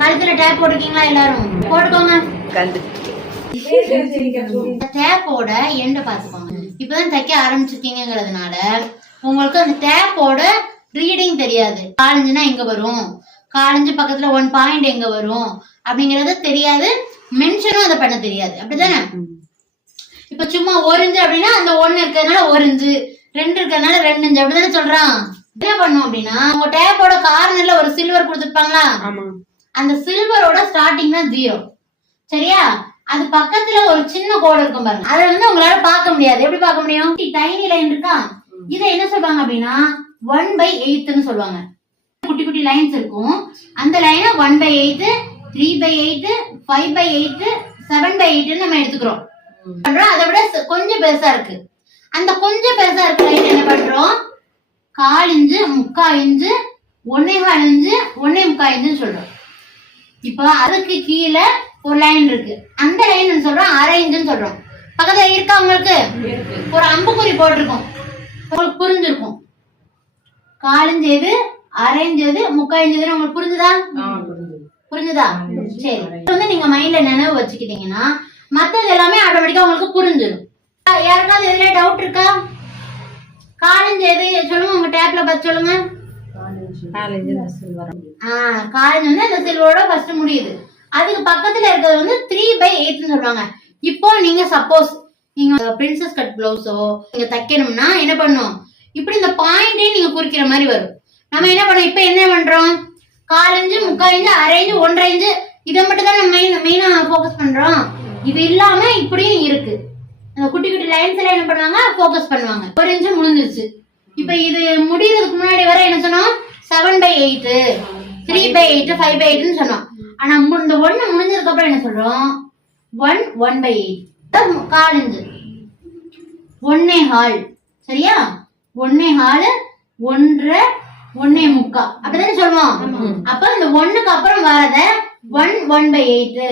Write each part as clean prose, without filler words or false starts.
கழுத்துல டேப் போட்டிருக்கீங்களா? எல்லாரும் போட்டுக்கோங்க. டேப்போட எண்ட பாத்துக்கோங்க. இப்பதான் தைக்க ஆரம்பிச்சிருக்கீங்கிறதுனால உங்களுக்கு அந்த டேப்போட ரீடிங் தெரியாது. காலஞ்சுனா எங்க வரும், காலஞ்சு பக்கத்துல 1 பாயிண்ட் எங்க வரும் அப்படிங்கறது தெரியாது. மென்ஷனும் அதை பண்ண தெரியாது. அப்படிதானே? இப்ப சும்மா 1 இன்ச் அப்படின்னா அந்த 1 இருக்கிறதுனால 1 இன்ச்சு, 2 இருக்கிறதுனால 2 இன்ச்சு அப்படிதானே சொல்றான். என்ன பண்ணும் அப்படின்னா உங்க டேப்போட கார்னர்ல ஒரு சில்வர் கொடுத்துருப்பாங்களா, அந்த சில்வரோட ஸ்டார்டிங் தான் 0. சரியா? அது பக்கத்துல ஒரு சின்ன கோடு இருக்கும் பாருங்க, அதை வந்து உங்களால பார்க்க முடியாது. எப்படி பார்க்க முடியும்? டைனி லைன் இருக்கா, இதை என்ன சொல்லுவாங்க அப்படின்னா 1/8 சொல்லுவாங்க. குட்டி குட்டி லைன்ஸ் இருக்கும். அந்த லைனை 1/8, 3/8, 5/8, 7/8 நம்ம எடுத்துக்கிறோம். அதை விட கொஞ்சம் பெருசா இருக்கு. அந்த கொஞ்சம் பெருசா இருக்க லைன் என்ன பண்றோம், 1/4 இன்ச்சு, 3/4 இன்ச்சு, 1/4 இன்ச்சு, 1/3 இன்ச்சுன்னு சொல்றோம். இப்போ அதுக்கு கீழே ஒரு லைன் இருக்கு, அந்த லைன் சொல்றோம் 1/2 இன்ச்சுன்னு சொல்றோம். பக்கத்துல இருக்கா உங்களுக்கு ஒரு அம்புக்குறி போட்டிருக்கும், உங்களுக்கு புரிஞ்சிருக்கும். 1/4 இன்ச்சு எது, 1/2 இன்ச்சு எது, 3/4 இன்ச்சு எது, உங்களுக்கு புரிஞ்சுதா? புரிஞ்சுதா? சரி, வந்து நீங்க மைண்ட்ல நினைவு வச்சுக்கிட்டீங்கன்னா மத்தது எல்லாமே ஆட்டோமேட்டிக்கா உங்களுக்கு புரிஞ்சிடும். யாருக்காவது எதுல டவுட் இருக்கா? 1/4 இன்ச்சு எது சொல்லுங்க, உங்க டேப்ல பார்த்து சொல்லுங்க. 1/4 இன்ச்சு வந்து அந்த சில்வரோட ஃபர்ஸ்ட் முடியுது. அதுக்கு பக்கத்துல இருக்கிறது வந்து 3/8 சொல்லுவாங்க. இப்போ நீங்க சப்போஸ் நீங்க பிரின்சஸ் கட் பிளவுஸோ நீங்க தைக்கணும்னா என்ன பண்ணும், இப்படி இந்த பாயிண்டே நீங்க குறிக்கிற மாதிரி வரும். நம்ம என்ன பண்ணோம், இப்ப என்ன பண்றோம், 1/4 இன்ச்சு, 3/4 இன்ச்சு, 1/2 இன்ச்சு, 1/2 இன்ச்சு, இதை மட்டும் தான் நம்ம மெயினா போக்கஸ் பண்றோம். இது இல்லாம இப்படியும் இருக்கு. அந்த குட்டி குட்டி லைன்ஸ் எல்லாம் என்ன பண்ணுவாங்க, போக்கஸ் பண்ணுவாங்க. 1 இன்ச்சு முடிஞ்சிருச்சு. இப்ப இது முடியறதுக்கு முன்னாடி வர என்ன சொன்னோம், 7/8, 3/8, 5/8 சொன்னோம். ஆனா இந்த 1 முடிஞ்சதுக்கு அப்புறம் என்ன சொல்றோம், 1/8, 1/4 இன்ச்சு, 1/4. சரியா? 1/4, 1/2, 1/3 அப்படிதானே சொல்லுவோம். அப்ப இந்த 1க்கு அப்புறம் வரத 1/8,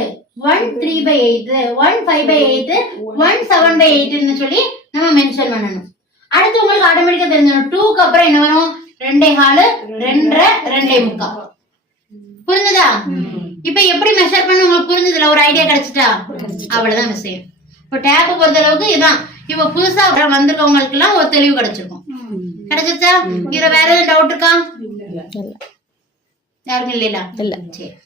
1/3/8, 1/5/8, 1/7/8 சொல்லி நம்ம மென்ஷன் பண்ணணும். அடுத்து உங்களுக்கு ஆட்டோமேட்டிக்கா தெரிஞ்சிடும். 2க்கு அப்புறம் என்ன வரும், 2/4, 2/2, 2/3. புரிஞ்சுதா? இப்ப எப்படி மெஷர் பண்ண உங்களுக்கு புரிஞ்சதுல ஒரு ஐடியா கிடைச்சிட்டா? அவ்வளவுதான் விஷயம். இப்ப டேப் பொறுத்த அளவுக்கு இதான். இப்ப புதுசா வந்திருக்கவங்களுக்கு எல்லாம் ஒரு தெளிவு கிடைச்சிருக்கும். கிடைச்சிருச்சா? இதுல வேற ஏதாவது டவுட் இருக்கா? யாருக்கும் இல்லையா? இல்ல. சரி.